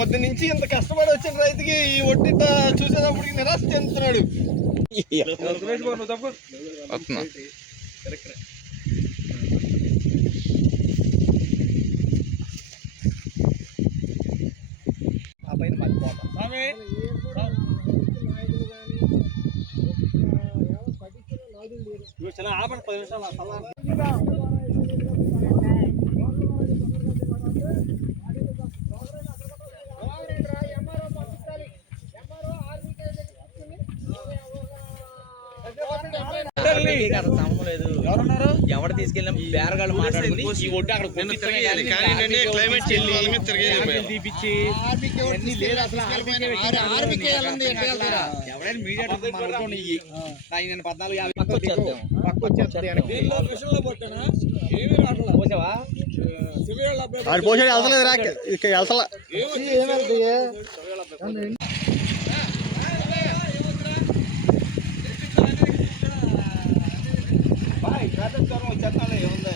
పొద్దు నుంచి ఇంత కష్టపడి వచ్చిన రైతుకి ఈ ఒట్టిట చూసేటప్పటికి నిరాశ చెందుతున్నాడు. ఆ పైన ఆపండి 10 నిమిషాలు. ఎవరున్నారు ఎవరు తీసుకెళ్ళిన బేరగాళ్ళు మాట్లాడుకుని ఈ ఒడ్డు అక్కడ తీపిచ్చి ఎవరైనా మీడియా నేను 1450 పోసావా పోసాడు వెళ్తలేదు వెళ్తలా వచ్చేస్తాను ఏముంది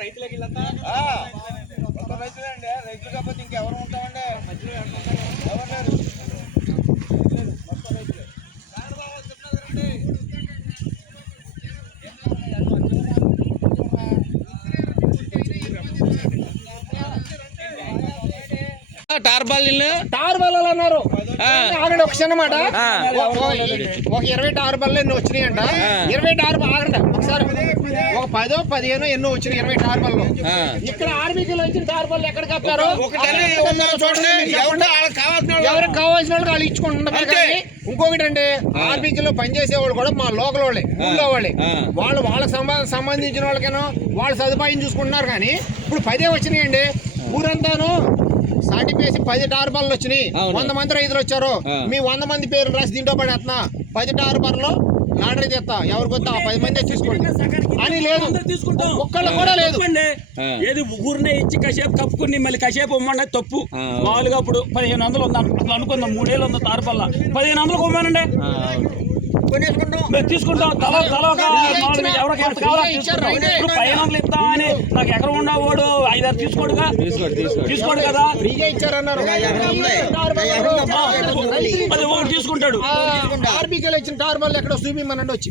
రైతులకి రైతులు అండి. రైతులు కాకపోతే ఇంకెవరు ఉంటామండి మధ్యలో ఎవరు లేరు. మొత్తం రైతులు టార్బాల్ అన్నారు. ఆగండి ఒక చిన్న మాట. ఒక 20 టార్బాల్ ఎన్నో వచ్చినాయంట. 20 టార్బాల్ ఆగండి ఒకసారి. ఒక 10 15 ఎన్నో వచ్చినాయి 20 టార్బాల్. ఇక్కడ ఆర్బీకేలో వచ్చిన టార్బాల్ ఎక్కడ కప్పారు చూడండి. ఎవరికి కావాల్సిన వాళ్ళు వాళ్ళు ఇచ్చుకుంటున్నారు. కానీ ఇంకొకటి అండి, ఆర్బీకేలో పనిచేసే వాళ్ళు కూడా మా లోకల్ వాళ్ళే, ఊళ్ళో వాళ్ళే. వాళ్ళకి సంబంధించిన వాళ్ళకేనో వాళ్ళ సదుపాయం చూసుకుంటున్నారు. కానీ ఇప్పుడు 10 వచ్చినాయండి. ఊరంతాను సాటిపేసి 10 టార్బార్లు వచ్చినాయి. 100 మంది రైతులు వచ్చారు. మీ 100 మంది పేర్లు రాసి దీంట్లో పడేస్తున్నా. 10 టార్బార్లో లాటరీ తెస్తా, ఎవరికి వద్దా 10 మంది తీసుకోండి అని లేదు. ఒక్కళ్ళు కూడా లేదు. ఏది ఊరినే ఇచ్చి కాసేపు కప్పుకుని మళ్ళీ కాసేపు ఇవ్వమండి తప్పు. మామూలుగా ఇప్పుడు 1500 ఉంది అనుకుందాం. 3 ఏళ్ళు ఉంది తార్పల్ల 1500 ఇవ్వమానండి. తీసుకుంటాం. ఎవరికి ఎంత కావాలో ఇప్పుడు 500 ఇస్తామని నాకు ఎక్కడ ఉండవాడు 5-6 తీసుకోడుగా తీసుకోడు కదా. అది ఒకటి తీసుకుంటాడు. ఆర్బీకేలో ఇచ్చిన టార్బాల్ ఎక్కడ చూపిమనండి వచ్చి.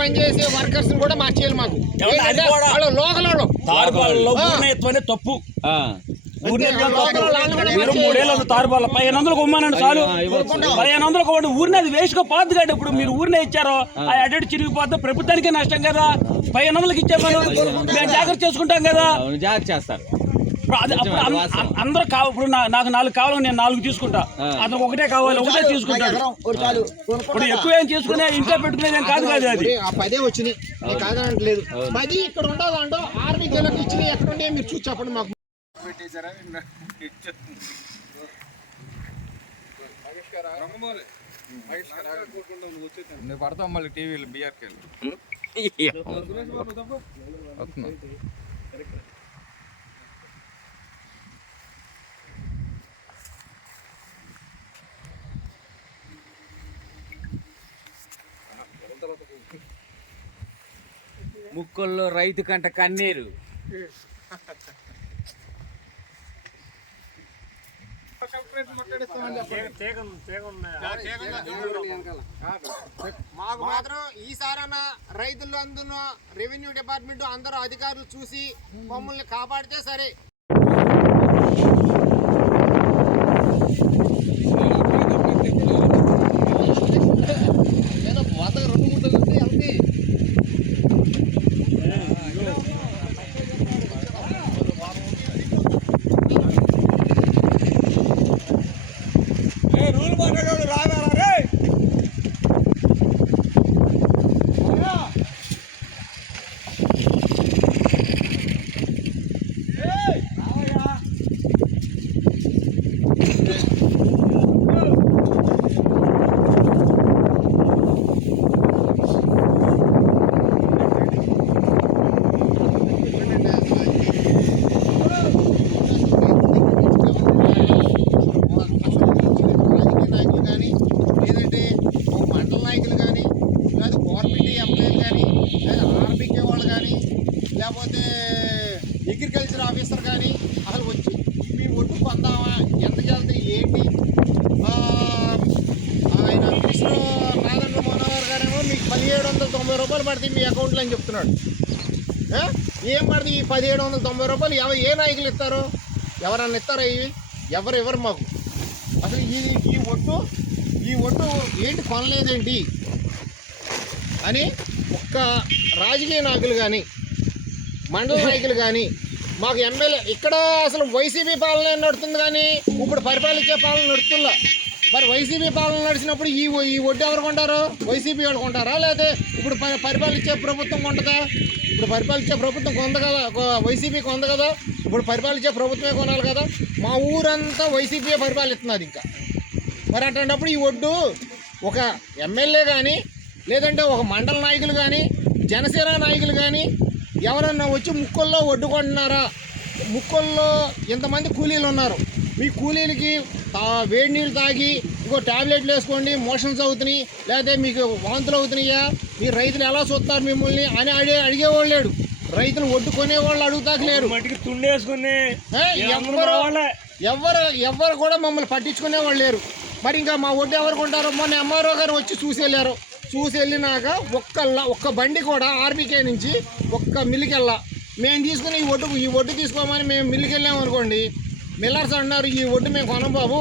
పనిచేసే వర్కర్స్ కూడా మార్చేయాలి మాకు. లోకల్ తార్బాల్లో తప్పు. 3 ఏళ్ళు తారుబాల 1500 కొమ్మానండి చాలు. 1500 కొమ్మండి. ఊరిని అది వేసుకో పోద్ది కదా. ఇప్పుడు మీరు ఊరినే ఇచ్చారో ఆ అడ్డు చిరిగిపోతే ప్రభుత్వానికే నష్టం కదా. 1500కి ఇచ్చామని మేము జాగ్రత్త చేసుకుంటాం కదా. జాగ్రత్త చేస్తారు. అందరూ ఇప్పుడు నాకు 4 కావాలి, నేను 4 తీసుకుంటా. అతను ఒకటే కావాలి, ఒకటే తీసుకుంటాడు. ఇప్పుడు ఎక్కువ ఏం తీసుకునే ఇంట్లో పెట్టుకునేది కాదు కదా. అది 10 వచ్చినాయి కాదనట్లేదు. 10 ఇక్కడ ఉండదు. ఆర్బీకేలకు ఇచ్చినాయి ఎక్కడుండే మీరు చూసి చెప్పండి మాకు. పడతాం మళ్ళీ టీవీలు బిఆర్కే ముక్కల్లో రైతు కంట కన్నీరు. మాకు మాత్రం ఈసారైనా రైతులు అందున రెవెన్యూ డిపార్ట్మెంట్ అందరూ అధికారులు చూసి మమ్మల్ని కాపాడితే సరే. రూల్ మాట్లాడాడు ఆఫీసర్ కానీ అసలు వచ్చి మీ ఒడ్డు కొందామా, ఎంతకి వెళ్తే ఏంటి, ఆయన కృష్ణ రాధన్న మనోహర్ గారేమో మీకు 1790 రూపాయలు పడుతుంది మీ అకౌంట్లో అని చెప్తున్నాడు. ఏం పడుతుంది ఈ 1790 రూపాయలు? ఏ నాయకులు ఇస్తారు? ఎవరన్నా ఇస్తారా? ఇవి ఎవరు మాకు అసలు ఈ ఒడ్డు ఏంటి కొనలేదేంటి అని ఒక్క రాజకీయ నాయకులు కానీ మండల నాయకులు కానీ మాకు ఎమ్మెల్యే ఇక్కడ అసలు వైసీపీ పాలన నడుస్తుంది కానీ ఇప్పుడు పరిపాలించే పాలన నడుతుందా? మరి వైసీపీ పాలన నడిచినప్పుడు ఈ ఒడ్డు ఎవరు కొంటారు? వైసీపీ వాళ్ళు కొంటారా, లేకపోతే ఇప్పుడు పరిపాలించే ప్రభుత్వం కొంటుందా? ఇప్పుడు పరిపాలించే ప్రభుత్వం కొంద కదా, వైసీపీ కొంద కదా, ఇప్పుడు పరిపాలించే ప్రభుత్వమే కొనాలి కదా. మా ఊరంతా వైసీపీ పరిపాలిస్తున్నది ఇంకా. మరి అట్లాంటప్పుడు ఈ ఒడ్డు ఒక ఎమ్మెల్యే కానీ లేదంటే ఒక మండల నాయకులు కానీ జనసేన నాయకులు కానీ ఎవరన్నా వచ్చి ముక్కల్లో ఒడ్డు కొంటున్నారా? ముక్కల్లో ఇంతమంది కూలీలు ఉన్నారు, మీ కూలీలకి వేడి నీళ్ళు తాగి ఇంకో ట్యాబ్లెట్లు వేసుకోండి, మోషన్స్ అవుతున్నాయి, లేకపోతే మీకు వాంతులు అవుతున్నాయా, మీ రైతులు ఎలా చూస్తారు మిమ్మల్ని అని అడిగేవాళ్ళు లేడు. రైతులు ఒడ్డు కొనేవాళ్ళు అడుగుతాకలేరు. ఎవరు కూడా మమ్మల్ని పట్టించుకునేవాళ్ళు లేరు. మరి ఇంకా మా ఒడ్డు ఎవరు కొంటారు? మొన్న ఎంఆర్ఓ గారు వచ్చి చూసి వెళ్ళారు. చూసి వెళ్ళినాక ఒక్క బండి కూడా ఆర్బీకే నుంచి ఒక్క మిల్లుకి వెళ్ళా. మేము తీసుకుని ఈ ఒడ్డు తీసుకోమని మేము మిల్లుకి వెళ్ళాము అనుకోండి, మిల్లర్స్ అన్నారు ఈ ఒడ్డు మేము కొనం బాబు,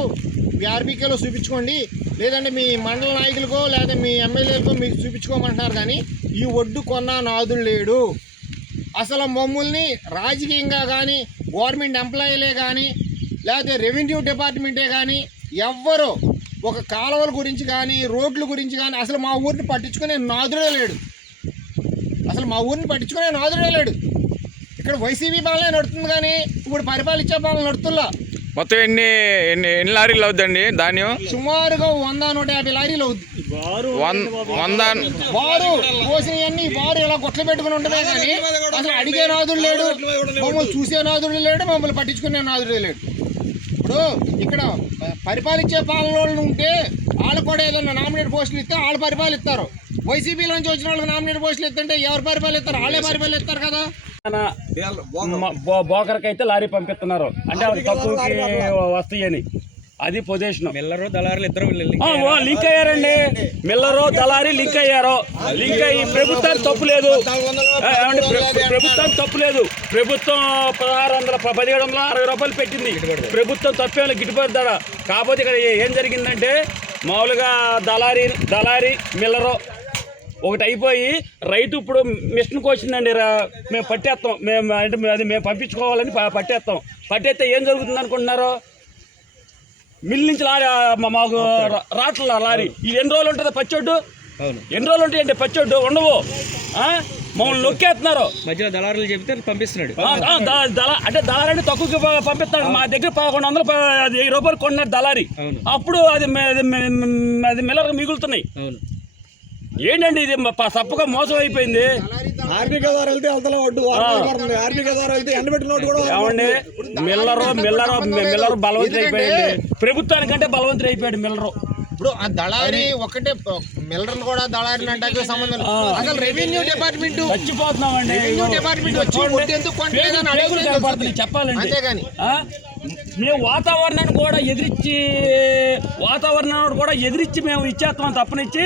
మీ ఆర్బీకేలో చూపించుకోండి, లేదంటే మీ మండల నాయకులకో లేదా మీ ఎమ్మెల్యేలకో మీకు చూపించుకోమంటున్నారు. కానీ ఈ ఒడ్డు కొన్నా నాదులు లేడు. అసలు మమ్మల్ని రాజకీయంగా కానీ గవర్నమెంట్ ఎంప్లాయీలే కానీ లేకపోతే రెవెన్యూ డిపార్ట్మెంటే కానీ ఎవ్వరు ఒక కాలువల గురించి కానీ రోడ్ల గురించి కానీ అసలు మా ఊరిని పట్టించుకునే నాదుడే లేడు. ఇక్కడ వైసీపీ పాలన నడుతుంది కానీ ఇప్పుడు పరిపాలించే పాలన నడుతుందా? మొత్తం ఎన్ని లారీలు అవుద్దండి ధాన్యం? సుమారుగా 100-150 లారీలు అవుద్ది. 100 వారు పోసినవన్నీ వారు ఇలా గొట్లు పెట్టుకుని ఉండమే కానీ అసలు అడిగే నాదుడు లేడు, మమ్మల్ని చూసే నాదుడు లేడు, మమ్మల్ని పట్టించుకునే నాదుడే లేడు. ఇప్పుడు ఇక్కడ పరిపాలించే పాలన ఉంటే వాళ్ళు కూడా ఏదన్నా నామినేట్ పోస్టులు ఇస్తే వాళ్ళు పరిపాలిస్తారు. వైసీపీ నుంచి వచ్చిన వాళ్ళకి నామినేట్ పోస్టులు ఇస్తుంటే ఎవరు పరిపాలిస్తారు? వాళ్ళే పరిపాలిస్తారు కదా. బోకర్కైతే లారీ పంపిస్తున్నారు అంటే అది తక్కువకి వస్తాయని, అది పొజిషన్. మిల్లరు దళారులు ఇద్దరు లింక్ అయ్యారండి. మిల్లరు దళారీ లింక్ అయ్యారు. లింక్ అయ్యి ప్రభుత్వానికి తప్పు లేదు, ప్రభుత్వానికి తప్పు లేదు. ప్రభుత్వం 1760 రూపాయలు పెట్టింది. ప్రభుత్వం తప్పేమో గిట్టుబాటు ధర. కాకపోతే ఇక్కడ ఏం జరిగిందంటే మామూలుగా దళారీ మిల్లరు ఒకటి అయిపోయి రైతు ఇప్పుడు మిషన్కి వచ్చిందండి, మేము పట్టేస్తాం, మేము పంపించుకోవాలని పట్టేస్తే ఏం జరుగుతుంది అనుకుంటున్నారు? మిల్ నుంచి మాకు రాట్ల లారీ ఇది ఎన్ని రోజులు ఉంటుంది పచ్చొడ్డు? ఎన్ని రోజులు ఉంటాయండి పచ్చొడ్డు? ఉండవు. మమ్మల్ని నొక్కేస్తున్నారు. మధ్యలో దళారులు చెప్తే పంపిస్తున్నాడు. అంటే దళారీ తక్కువకి పంపిస్తున్నాడు. మా దగ్గర 1110 రూపాయలు కొన్నాడు దళారీ. అప్పుడు అది మిల్లర్కి మిగులుతున్నాయి. ఏంటండి ఇది తప్పగా మోసం అయిపోయింది. ఏమండి మిల్లరు బలవంతులు అయిపోయింది. ప్రభుత్వానికంటే బలవంతులు అయిపోయాడు మిల్లరు. ఇప్పుడు ఆ దళారీ ఒకటే మిల్లర్లు కూడా దళారీ అంటే సంబంధం. అసలు రెవెన్యూ డిపార్ట్మెంట్ చచ్చిపోతున్నామండి. రెవెన్యూ డిపార్ట్మెంట్ వచ్చి చెప్పాలండి. అంతేగాని మేము వాతావరణాన్ని కూడా ఎదిరించి మేము ఇచ్చేస్తాం తప్పనిచ్చి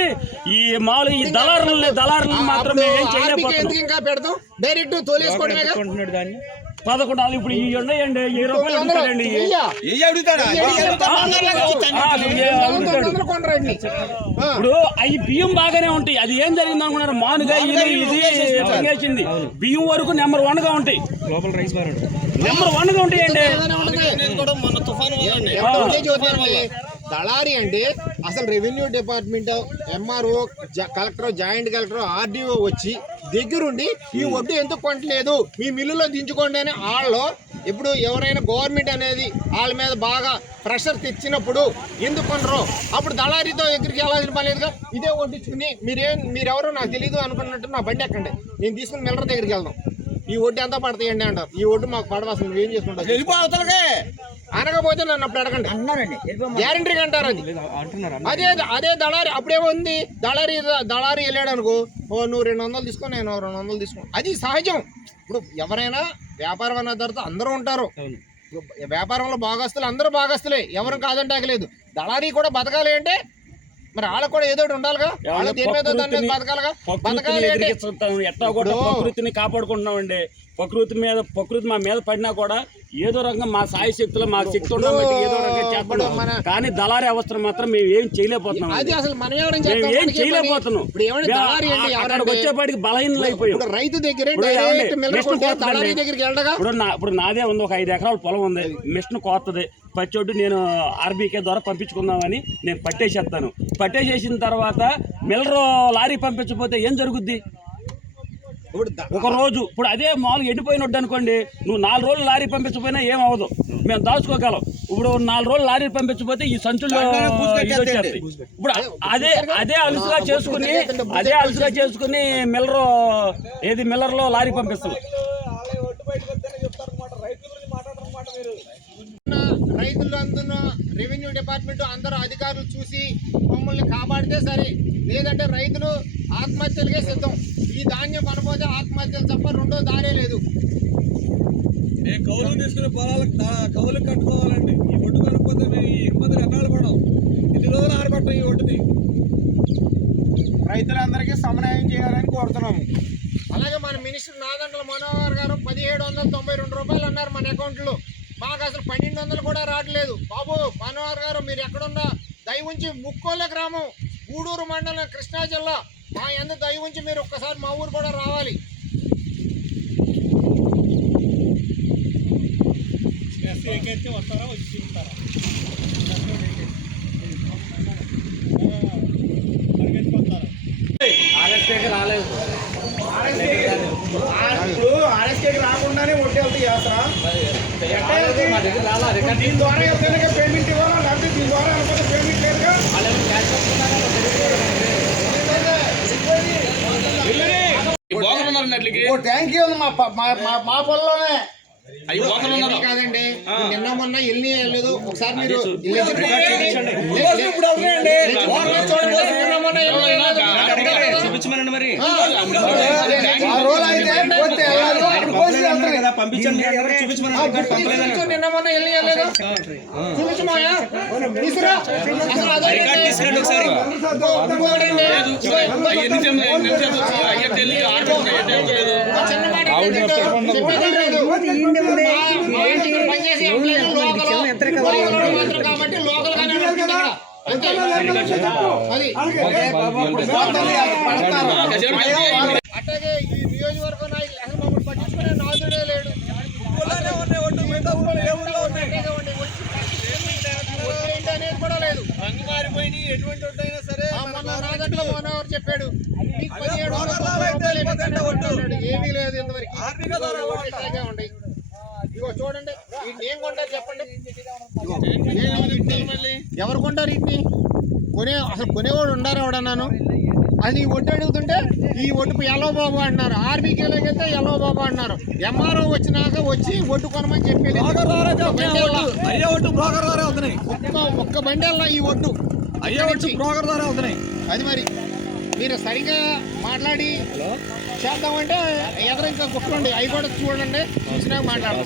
ఈ మామూలు ఈ దళారులను మాత్రం మేము ఏం చేయలేకపోతున్నాం. ఇంకా పెడతాం డైరెక్ట్ తోలేసుకోవడమే దాన్ని 11 ఇప్పుడు ఇవి ఉన్నాయండి 1000 రూపాయలు అడుగుతాడండి. ఇప్పుడు అవి బియ్యం బాగానే ఉంటాయి. అది ఏం జరిగింది అనుకున్నారు? మానుగా ఇది పనిచేసింది. బియ్యం వరకు నెంబర్ 1 గా ఉంటాయి. లోపల రైస్ నెంబర్ 1 గా ఉంటాయండి. దళారీ అంటే అసలు revenue department MRO collector joint collector RDO వచ్చి దగ్గరుండి ఈ ఒడ్డు ఎందుకు కొనట్లేదు మీ మిల్లులో దించుకోండి అని వాళ్ళు ఇప్పుడు ఎవరైనా గవర్నమెంట్ అనేది వాళ్ళ మీద బాగా ప్రెషర్ తెచ్చినప్పుడు ఎందుకు కొనరు? అప్పుడు దళారీతో దగ్గరికి వెళ్ళాల్సిన పని లేదుగా. ఇదే ఒడ్డించుకుని మీరెవరో నాకు తెలియదు అనుకున్నట్టు నా బండి ఎక్కండి, నేను తీసుకుని మిల్లర్ దగ్గరికి వెళ్దాం. ఈ ఒడ్డు ఎంత పడతాయండి అంటారు. ఈ ఒడ్డు మాకు పడవలసింది, నువ్వేం చేసుకుంటావు అనకపోతే నన్ను అప్పుడు అడగండి అన్నారండి. గ్యారంటీగా అంటారు అది. అదే దళారీ అప్పుడేమో ఉంది, దళారీ వెళ్ళాడు అనుకో, నువ్వు 200 తీసుకో, నేను 200 తీసుకో. అది సహజం. ఇప్పుడు ఎవరైనా వ్యాపారం అన్న తర్వాత అందరూ ఉంటారు. వ్యాపారంలో భాగస్తులు అందరూ భాగస్తులే, ఎవరు కాదంటాకలేదు. దళారీ కూడా బతకాలి అంటే మరి వాళ్ళకు కూడా ఏదో ఒకటి ఉండాలిగా, వాళ్ళ దేని మీద దాని మీద బతకాలిగా. బతకాలి అంటే ఎట్లా కూడా ప్రకృతిని కాపాడుకుంటున్నామండి. ప్రకృతి మా మీద పడినా కూడా ఏదో రకంగా మా సాయి శక్తులు మా శక్తి ఉండబట్టి ఏదో రకంగా చేస్తున్నాం. కానీ దళారీ అవసరం మాత్రం మేము ఏం చేయలేకపోతున్నాం. అది అసలు మనం ఏం చేయలేకపోతున్నాం. అక్కడికి వచ్చేపాటికి బలహీనలు అయిపోయాం. రైతు దగ్గర ఇప్పుడు నాదే ఉంది, ఒక 5 ఎకరాల పొలం ఉంది, మిషన్ కోత్తది. పచ్చోడు నేను ఆర్బీకే ద్వారా పంపించుకుందామని నేను పట్టేసేస్తాను. పట్టేసేసిన తర్వాత మిల్లర్ లారీ పంపించకపోతే ఏం జరుగుద్ది? ఒక రోజు ఇప్పుడు అదే మామూలుగా ఎండిపోయినట్టు అనుకోండి, నువ్వు 4 రోజులు లారీ పంపించకపోయినా ఏం అవ్వదు, మేము దాచుకోగలం. ఇప్పుడు 4 రోజులు లారీ పంపించకపోతే ఈ సంచుల్లో వచ్చేస్తాయి. ఇప్పుడు అదే అలుసుగా చేసుకుని మిల్లర్లో లారీ పంపిస్తాం. రైతులు అందరూ రెవెన్యూ డిపార్ట్మెంట్ అందరూ అధికారులు చూసి మమ్మల్ని కాపాడితే సరే, లేదంటే రైతులు ఆత్మహత్యలకే సిద్ధం. ఈ ధాన్యం కొనపోతే ఆత్మహత్యలు తప్ప రెండో దారే లేదు. మేము కౌలు తీసుకునే పొలాలకు కౌలు కట్టుకోవాలండి. ఈ ఒడ్డు కొనకపోతే మేము ఈ ఇబ్బందులు ఎన్నాళ్ళు పడం, ఇన్ని రోజులు ఆరబట్టం ఈ ఒడ్డుని. రైతులందరికీ సమన్వయం చేయాలని కోరుతున్నాము. అలాగే మన మినిస్టర్ నాదండ్ల మనోహర్ గారు 1792 రూపాయలు అన్నారు మన అకౌంట్లో. మాకు అసలు 1200 కూడా రావట్లేదు. బాబు మనోహర్ గారు, మీరు ఎక్కడున్నా దయ ఉంచి ముక్కోళ్ళ గ్రామం, గూడూరు మండలం, కృష్ణా జిల్లా, మా ఎందుకు దయ ఉంచి మీరు ఒక్కసారి మా ఊరు కూడా రావాలి. ఆర్ఎస్కేకి రాకుండానే వడ్డీ వెళ్తే చేస్తారా? దీని ద్వారా వెళ్తే పేమెంట్ ఇవ్వాలా, లేకపోతే దీని ద్వారా వెళ్ళకపోతే పేమెంట్ లేదుగా. Thank you. మా పొలంలోనే కాదండి, నిన్న మొన్న ఇల్లు వెళ్ళలేదు. ఒకసారి మీరు చూపించమనండి మరి. నిన్న మొన్న ఇల్లు వెళ్ళలేదు, చూపించమోయా చిన్న మాట కాబట్టి లోకల్ గానే అట్లాగే ఈ నియోజకవర్గం నాయకులు అసలు మమ్మల్ని పట్టించుకునే నాదుడే లేడు. అనేది కూడా లేదు. ఎటువంటి ఒడ్డైనా సరే మొన్న నాదంట్లో మనోహర్ చెప్పాడు, మీకు 1700 రూపాయలు ఏమీ లేదు ఇంతవరకు. ఉండి ఇగో చూడండి, వీటిని ఏం కొంటారు చెప్పండి? ఎవరు కొంటారు వీటిని? అసలు కొనేవాడు ఉండారు ఎవడన్నాను. అది ఈ ఒడ్డు అడుగుతుంటే ఈ ఒడ్డు ఎల్లో బాబు అంటున్నారు, ఆర్బీకేలోకి వెళ్తే ఎల్లో బాబు అంటున్నారు. ఎంఆర్ఓ వచ్చినాక వచ్చి ఒడ్డు కొనమని చెప్పేది ఒక్క బండి వెళ్ళా ఈ ఒడ్డు బ్రోకర్ ద్వారా అవుతున్నాయి. అది మరి మీరు సరిగా మాట్లాడి చేద్దామంటే ఎదురు ఇంకా కుక్కలండి, అవి కూడా చూడండి, చూసినాక మాట్లాడదాం.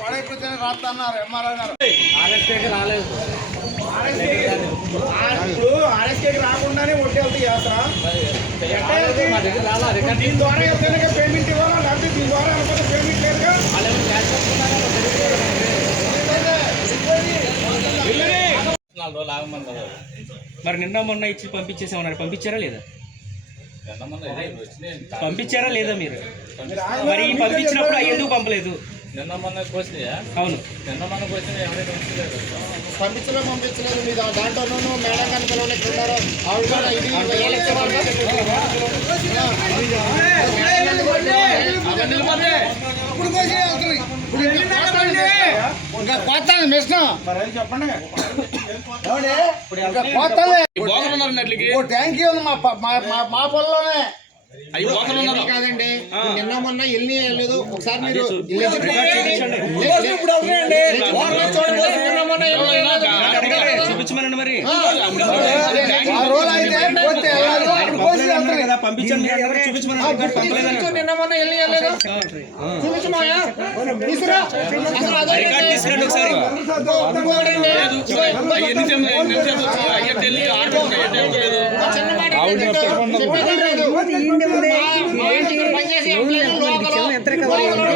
పాడైపోతేనే రాస్తున్నారు ఎంఆర్ఓ గారు. ఆర్ఎస్కేకి రాకుండానే వడ్డీ వెళ్తే చేస్తారా? దీని ద్వారా వెళ్తే పేమెంట్ ఇవ్వాలా, లేకపోతే దీని ద్వారా వెళ్ళకపోతే పేమెంట్ లేదుగా. మరి నిన్న మొన్న ఇచ్చి పంపించేసామన్నారు, పంపించారా లేదా? పంపించారా లేదా మీరు? మరి పంపించినప్పుడు అవి ఎందుకు పంపలేదు? నిన్న మొన్న కోసినాయా? అవును, నిన్న మొన్న కోసిన ఎవరైనా పంపించలేదు. మీ దాంట్లోనూ మేడం కానీ పిల్లలు ఎక్కడ ఉన్నారో ఆవిడ కూడా ఇది థ్యాంక్ యూ. మా పొలంలోనే అది కాదండి నిన్న మొన్న ఎల్లి వెళ్ళలేదు ఒకసారి మీరు ఇప్పుడు అవుతున్నాయండి. నిన్న మొన్న ఎల్లి వెళ్ళలేదు. చూపించమనండి మరి పంపించండి చూపించు, నిన్న మొన్న ఎల్లి వెళ్ళలేదు. చూపించమాయా తీసుకురా. అసలు అదేంటండి? తీసుకురండి ఒకసారి. ఇంకోటండి, చిన్న మాట ఏంటంటే, చెప్పేది లేదు. మా ఇంటి దగ్గర పనిచేసే ఎంప్లాయీలు లోకల్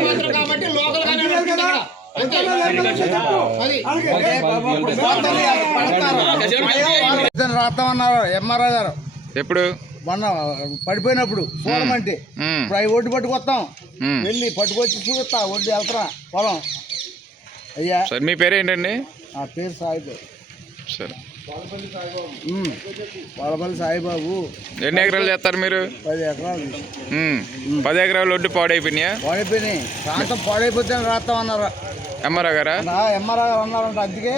మాత్రం కాబట్టి లోకల్ గానే నడుస్తుంది అక్కడ. అంతే. అది రాస్తామన్నారు ఎంఆర్ఐ గారు ఎప్పుడు మొన్న పడిపోయినప్పుడు చూడమంటే ఉమ్, ఇప్పుడు అవి ఒడ్డు పట్టుకొస్తాం ఉమ్. వెళ్ళి పట్టుకొచ్చి చూపిస్తా ఒడ్డు వెళ్తారా పొలం అయ్యా సరే మీ పేరు ఏంటండి? నా పేరు సాయిబాబు సరే వాళ్ళపల్లి సాయిబాబు ఎన్ని ఎకరాలు చేస్తారు మీరు? 10 ఎకరాలు 10 ఎకరాలు ఒడ్డు పాడైపోయినాయా? పాడైపోయినాయి ప్రాంతం పాడైపోతే రాస్తామన్నారు ఎంఆర్ఓ గారా? ఎంఆర్ఐ గారు అన్నారంట అందుకే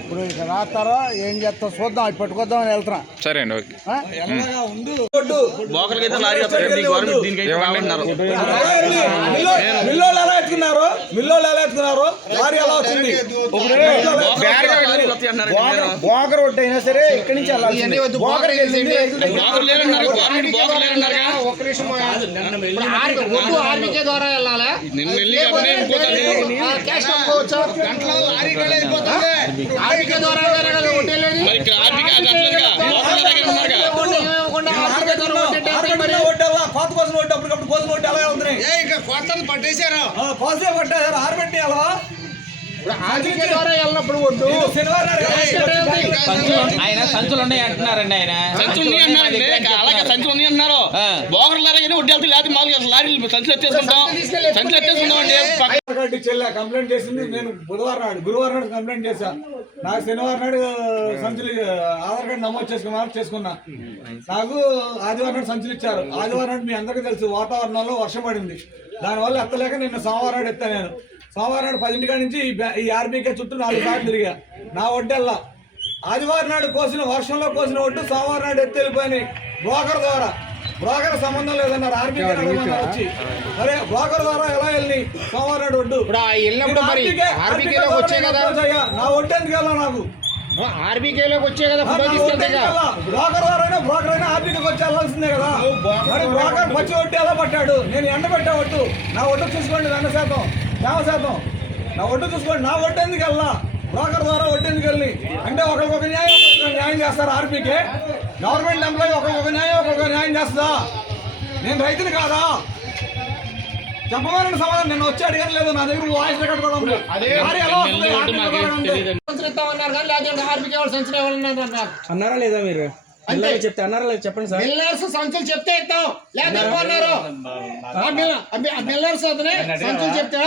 ఇప్పుడు ఇక రాస్తారో ఏం చేస్తాం చూద్దాం అవి పట్టుకొద్దామని వెళ్తున్నా సరే అండి, ఓకే. బోకర్లకైతే లారీ వస్తారు. దీనికి అయితే రావన్నారు. మిల్లోళ్ళు ఎలా ఎత్తుకున్నారు? లారీ ఎలా వచ్చింది? బోకర్ ఒడ్డు అయినా సరే ఇక్కడి నుంచి ఇవన్నీ వద్దు. బోకర్కి వెళ్ళండి. ఒక్క నిమిషం ఇప్పుడు ఒడ్డు ఆర్బీకే ద్వారా వెళ్ళాలా? క్యాష్ అమ్ముకోవచ్చా? ఆర్బీకే ద్వారా వెళ్ళాలి. ఒడ్డు వెళ్ళేది పాత కోసం ఓటు అప్పటికప్పుడు కోసం ఓటు ఎలా ఉంది? పట్టేశారు. కోసే పట్టారు ఆరబెట్టి ఎలా ఆర్బీకే ద్వారా వెళ్ళినప్పుడు ఒడ్డు శనివారం ఆయన సంచులు ఉన్నాయి అంటున్నారండి. ఆయన సంచులు అలాగే సంచులు ఉన్నాయి అన్నారు. బోకర్ లారీ వడ్డీ వెళ్తే లేదా మామూలుగా లారీలు సంచులు ఎత్తేసుకుంటాం అండి. చెల్లె కంప్లైంట్ చేసింది. నేను గురువారం నాడు కంప్లైంట్ చేశా. నాకు శనివారం నాడు సంచులు ఆధార్ కార్డు నమోదు చేసుకున్నా. నాకు ఆదివారం నాడు సంచులు ఇచ్చారు. ఆదివారం నాడు మీ అందరికీ తెలుసు వాతావరణంలో వర్షం పడింది. దానివల్ల ఎత్తలేక నిన్న సోమవారం నాడు ఎత్తా. నేను సోమవారం నాడు 10 కాడి నుంచి ఈ ఆర్బీకే చుట్టూ 4 సార్లు తిరిగా. నా ఒడ్డెల్లా ఆదివారం నాడు వర్షంలో కోసిన ఒడ్డు సోమవారం నాడు ఎత్తి వెళ్ళిపోయినాయి బ్రోకర్ ద్వారా. బ్రోకర్ సంబంధం లేదన్నారు. ఆర్బీకే వచ్చి అరే బ్రోకర్ ద్వారా ఎలా వెళ్ళి సోమవారం నాడు ఒడ్డు ఇప్పుడు వెళ్ళినప్పుడు మరి ఆర్బీకేలోకి వచ్చే కదా. నా ఒడ్డు ఎందుకు వెళ్ళా? నాకు ఆర్బీకేలోకి వచ్చే కదా ఫోటో తీసుకెళ్తే బ్రోకర్ అయినా ఆర్బీకేకి వచ్చి వెళ్ళాల్సిందే కదా. మరి బ్రోకర్ పచ్చి ఒడ్డు ఎలా పట్టాడు? నేను ఎండ పెట్టా ఒడ్డు. నా ఒడ్డు చూసుకోండి 50% నా ఒడ్డు చూసుకోండి. నా ఒడ్డు ఎందుకు వెళ్ళా? బ్రోకర్ ద్వారా ఒడ్డు ఎందుకు వెళ్ళి అంటే ఒకరికొక న్యాయం చేస్తారు. ఆర్బీకే గవర్నమెంట్ ఎంప్లాయీ ఒకరికొక న్యాయం చేస్తుందా? నేను రైతుని కాదా? చెప్పమని సమాధానం నిన్న వచ్చి అడిగాను లేదు. నా దగ్గర వాయిస్ రికార్డ్ కూడా ఉంది. సంచులు ఇస్తామన్నారు కానీ లేకపోతే ఆర్బీకే వాళ్ళు సంచులు ఇవ్వాలన్నారు. అన్నారా లేదా మీరు? అంతే చెప్తే అన్నారా లేదా చెప్పండి సార్. మిల్లర్స్ సంచులు చెప్తే ఇస్తాం లేకపోతే ఇవ్వన్నారు. మిల్లర్స్ అతనే సంచులు చెప్తా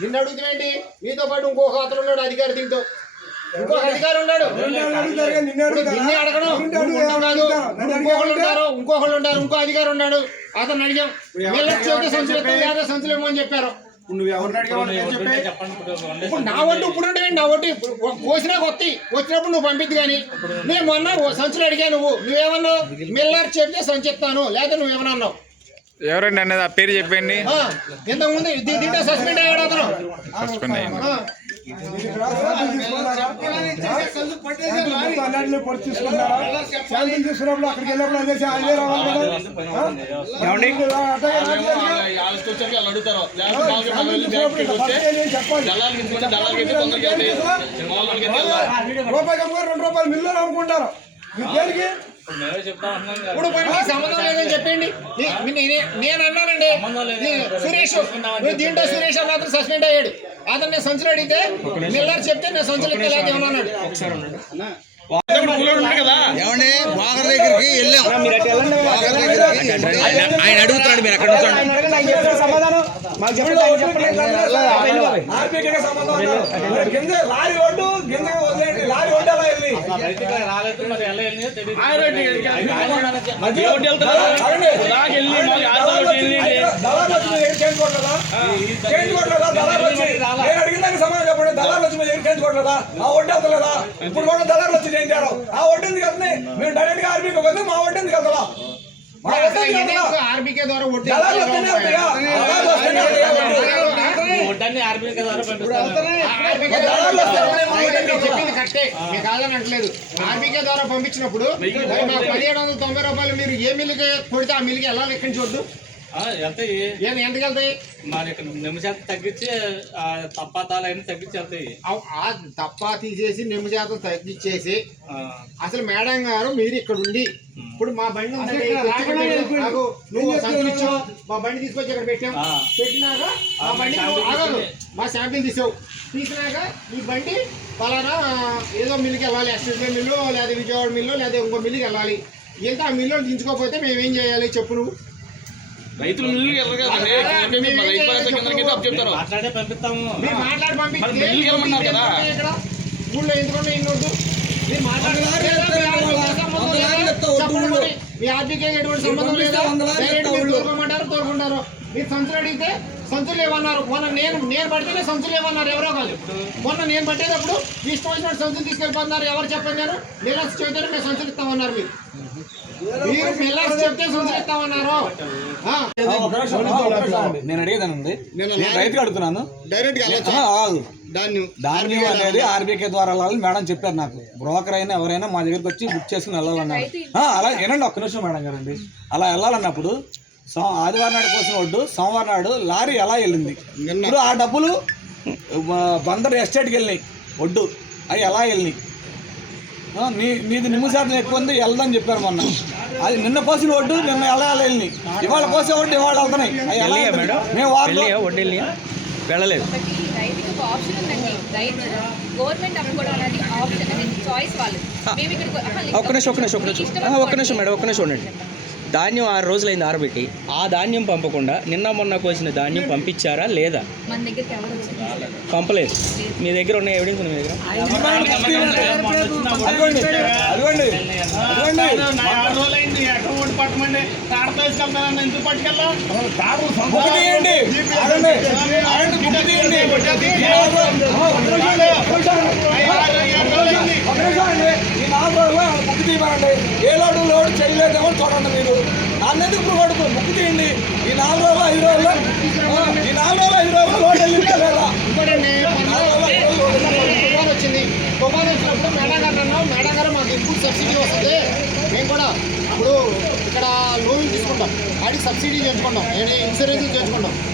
నిన్ను అడుగుతామేంటి? మీతో పాటు ఇంకొక అతను ఉన్నాడు అధికారి. దీంతో ఇంకొక అధికారి ఉన్నాడు. నిన్నే అడగడం కాదు. ఇంకొకళ్ళు ఉంటారు. ఇంకో అధికారి ఉన్నాడు. అతను అడిగాం మిల్లర్స్ చెప్తే సంచులు ఇస్తాం లేదా సంచులు ఇవ్వమని చెప్పారు. ఇప్పుడు నా ఒడ్డు ఇప్పుడు ఉంటాయండి. నా ఒడ్డు కోసినా వచ్చినప్పుడు నువ్వు పంపిద్దు కానీ నేను మొన్న సంచులు అడిగా. నువ్వేమన్నావు? మిల్లర్ చెప్తే సంచి ఇస్తాను లేదా నువ్వేమన్నా అన్నావు. ఎవరండి అనేది ఆ పేరు చెప్పండి. ఇంతకుముందు దీంట్లో సస్పెండ్ అయ్యాడు అతను. సస్పెండ్ అయ్యింది. తీసుకున్నప్పుడు అక్కడికి వెళ్ళినప్పుడు అదే రావాలి అడుగుతారు రూపాయి కమ్ముకొని 2 రూపాయలు మిల్లు అమ్ముకుంటారు. దేనికి ఇప్పుడు సంబంధం లేదని చెప్పండి. నేను అన్నానండి సురేష్ దీంట్లో సురేష్ అన్న అతను సస్పెండ్ అయ్యాడు. అతను నేను సంచులు అడిగితే మిల్లర్ చెప్తే నేను సంచులు ఇస్తే లేదా ఏమన్నాడు. ఏమండి బాగర్ దగ్గరికి వెళ్ళాం. ఆయన అడుగుతున్నాడు. మీరు అక్కడ సమాధానం మాకు ఆర్బీకే సంబంధం లారీ ఒడ్డు గింజ వదిలేండి. లారీ ఒడ్డు ఎలా వెళ్ళి రాలేదు మరి ఎలా వెళ్ళిందో తెలియదు. అడిగిన సమాధానం చెప్పండి. దళాలు వచ్చి మీరు చేంజ్ కొట్టలేదా? ఆ ఒడ్డు వెళ్తలేదా? ఇప్పుడు కూడా దళాలు వచ్చి చేయించారు. ఆ ఒడ్డు ఎందుకు వెళ్తుంది? మేము డైరెక్ట్ గా ఆర్బీకి పోతే మా ఒడ్డు ఎందుకు వెళ్తా? ఆర్బీకే ద్వారా వడ్డీ దళాలు వస్తేనే అవుతాయా? దళాలు వస్తేనే అవుతాయా వడ్డీ? వడ్డీ ఆర్బీఐ ద్వారా పంపిస్తారు. ఆర్బీకే ద్వారా చెప్పింది కరెక్టే, మీకు కాదని అంటలేదు. ఆర్బీకే ద్వారా పంపించినప్పుడు మరి మాకు 1790 రూపాయలు మీరు ఏ మిల్లుకి కొడితే ఆ మిల్లుకి వెళ్ళాలి, ఎక్కడి నుంచి వద్దు వెళ్తాయి. ఎందుకు వెళ్తాయి? మరి ఇక్కడ నిమిషాలు తగ్గించి తప్పాతాలు అయినా తగ్గించి వెళ్తాయి. ఆ తప్పా తీసేసి నిమ్మ శాతం తగ్గించేసి అసలు మేడం గారు మీరు ఇక్కడ ఉండి ఇప్పుడు మా బండి ఉందండి, నాకు నువ్వు సంచులు ఇచ్చావు, మా బండి తీసుకొచ్చి ఇక్కడ పెట్టాం, పెట్టినాక మా బండి ఆగదు, మా శాంపిల్ తీసినాక ఈ బండి పలానా ఏదో మిల్లుకి వెళ్ళాలి, ఎస్ఎస్బీ మిల్లు లేదా విజయవాడ మిల్లు లేదా ఇంకో మిల్లుకి వెళ్ళాలి. ఎంత ఆ మిల్లు దించుకోకపోతే మేమేం చేయాలి చెప్పు నువ్వు? రైతులు మిల్లుకి వెళ్ళరు కదా, రైతు భరోసా కేంద్రం కింద చెప్తారు. మాట్లాడే పంపిస్తాము. మీరు మాట్లాడి పంపిస్తే మిల్లుకి వెళ్ళమన్నారు కదా. ఇక్కడ ఊళ్ళో ఎందుకంటే ఇన్నొద్దు మీరు మీ ఆర్టీకే ఎటువంటి సంబంధం లేదా? తోలుకోమంటారు, తోలుకుంటారు. మీరు సంచులు అడిగితే సంచులు ఏమన్నారు? మొన్న నేను పడితేనే సంచులు ఏమన్నారు, ఎవరో కాదు. మొన్న నేను పట్టేటప్పుడు ఇష్టం వచ్చినట్టు సంచులు తీసుకెళ్ళిపోతున్నారు. ఎవరు చెప్పండి? నేను మిల్లర్స్ చెబితే మేము సంచులు ఇస్తామన్నారు. మీరు మిల్లర్స్ చెప్తే సంచులు ఇస్తామన్నారు. నేను అడిగేదానండి, నేను రైతులు అడుగుతున్నాను. డైరెక్ట్ ధాన్యం అనేది ఆర్బీకే ద్వారా వెళ్ళాలని మేడం చెప్పారు నాకు. బ్రోకర్ అయినా ఎవరైనా మా దగ్గరికి వచ్చి బుక్ చేసుకుని వెళ్ళాలన్నారు. అలా వినండి ఒక్క నిమిషం మేడం గారండి. అలా వెళ్ళాలన్నప్పుడు ఆదివారం నాడు కోసం వడ్డు, సోమవారం నాడు లారీ ఎలా వెళ్ళింది? ఇప్పుడు ఆ డబ్బులు బందర్ ఎస్టేట్కి వెళ్ళినాయి, వడ్డు అవి ఎలా వెళ్ళినాయి? మీది నిమ్మ శాతం ఎక్కువ ఉంది, వెళ్దని చెప్పారు మొన్న. అది నిన్న కోసిన వడ్డు నిన్న ఎలా వెళ్ళినాయి, ఇవాళ కోసే వడ్డు ఇవాళ వెళ్తున్నాయి. అవి ఎలా మేము వెళ్ళలేదు. రైతుకి ఒక ఆప్షన్ ఉందండి. రైతు గవర్నమెంట్ అమ్ముకోవడం అనేది ఆప్షన్ అనేది చాయిస్ వాళ్ళు. మేము ఇక్కడ ఒక్క నిమిషం మేడం, ఒక్క నిమిషం ఉండండి. ధాన్యం 6 రోజులైంది ఆరబెట్టి, ఆ ధాన్యం పంపకుండా నిన్న మొన్న కోసిన ధాన్యం పంపించారా లేదా? మన దగ్గరికి ఎవరు వచ్చింది? పంపలేదు. మీ దగ్గర ఉన్న ఎవిడెన్స్ ఉంది? మీ దగ్గర ఏ లోడు చేయలేదేమో చూడండి. మీరు నాన్నెందుకు ఇప్పుడు కొడుకు ముక్కు తీయండి. ఈ 4 రోజులు 5 రోజులు లోడ్ వెళ్ళిందా లేదా? తుఫాన్ వచ్చింది. తుఫాన్ వచ్చినప్పుడు మేడం గారు అన్నాం, మేడం గారు మాకు ఇన్పుట్ సబ్సిడీ వస్తుంది, మేము కూడా ఇప్పుడు ఇక్కడ లోన్లు తీసుకుంటాం, వాటికి సబ్సిడీ చేయించుకుంటాం, ఇన్సూరెన్స్